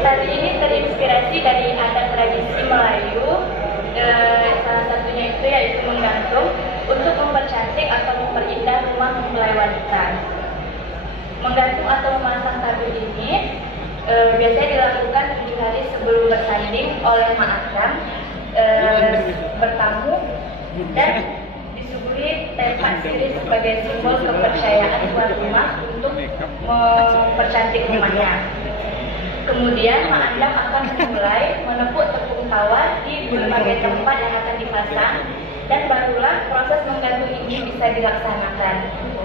Tari ini terinspirasi dari adat tradisi Melayu, salah satunya itu yaitu menggantung untuk mempercantik atau memperindah rumah mempelai wanita. Menggantung atau memasang tabir ini biasanya dilakukan 7 hari sebelum bersanding oleh Mak Akram bertamu dan disuguhi tempat sirih sebagai simbol kepercayaan tuan rumah untuk mempercantik rumahnya. Kemudian Mak Andam akan memulai menepuk tepung tawar di berbagai tempat yang akan dipasang dan barulah proses menggantung ini bisa dilaksanakan.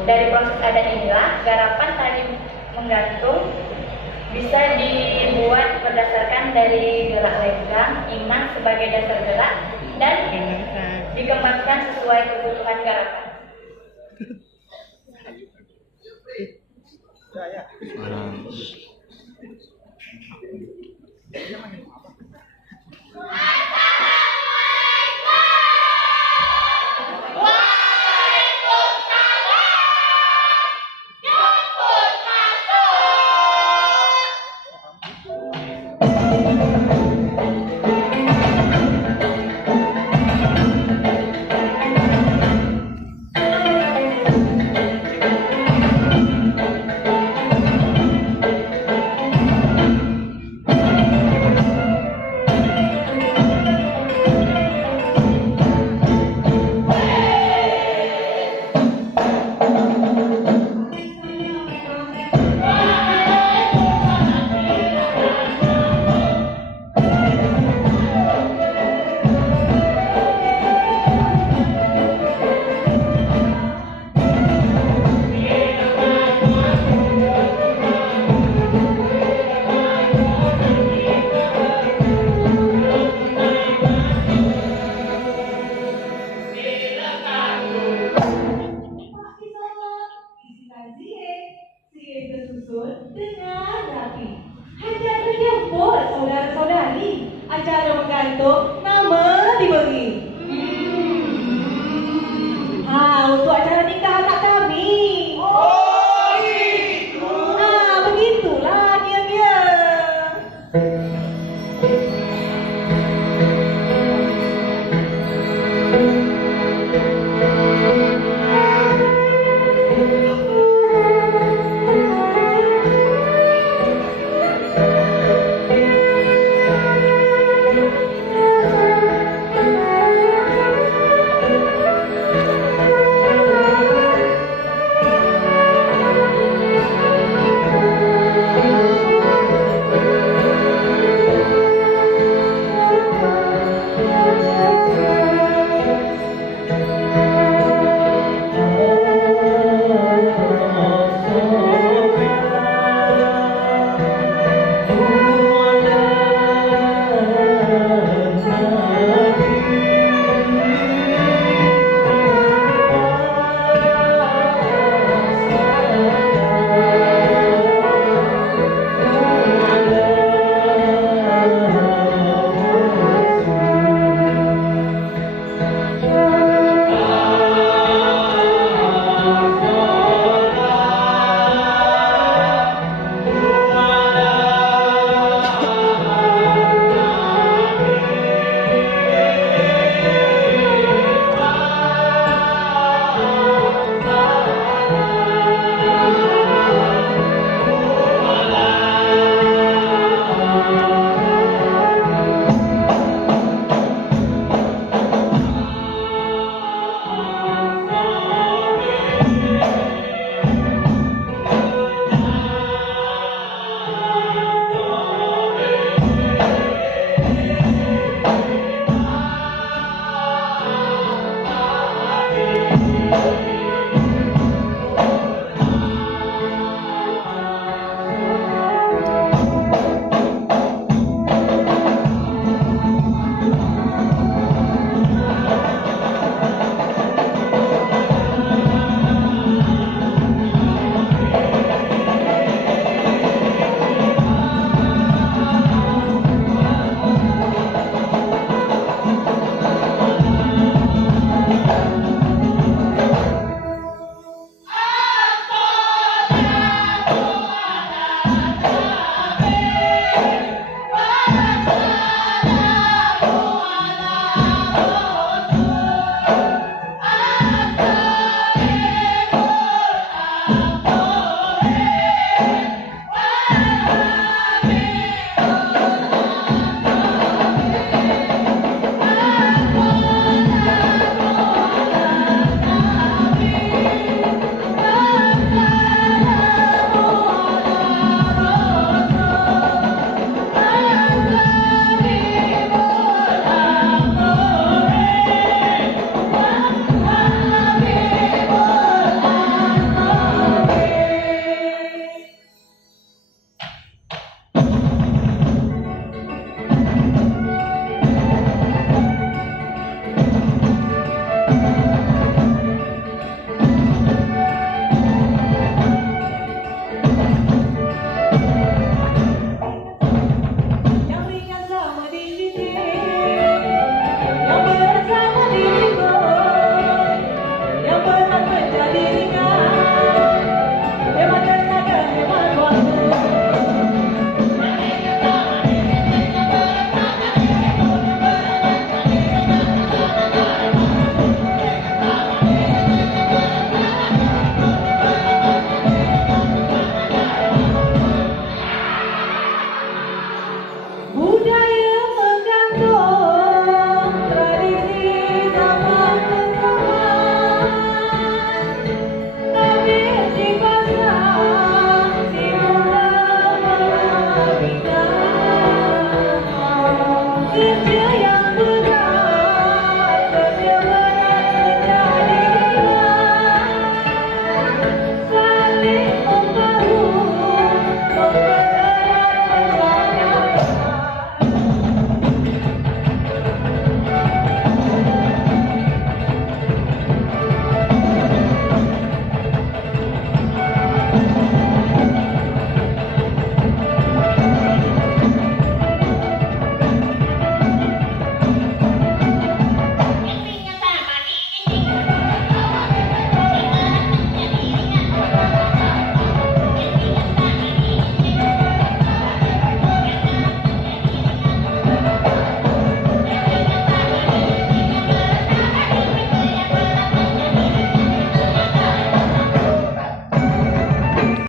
Dari proses adat inilah garapan tari menggantung bisa dibuat berdasarkan dari gerak lenggang, inang sebagai dasar gerak dan dikembangkan sesuai kebutuhan garapan. Dengan rapi. Hanya terjemput saudara-saudari. Acara menggantung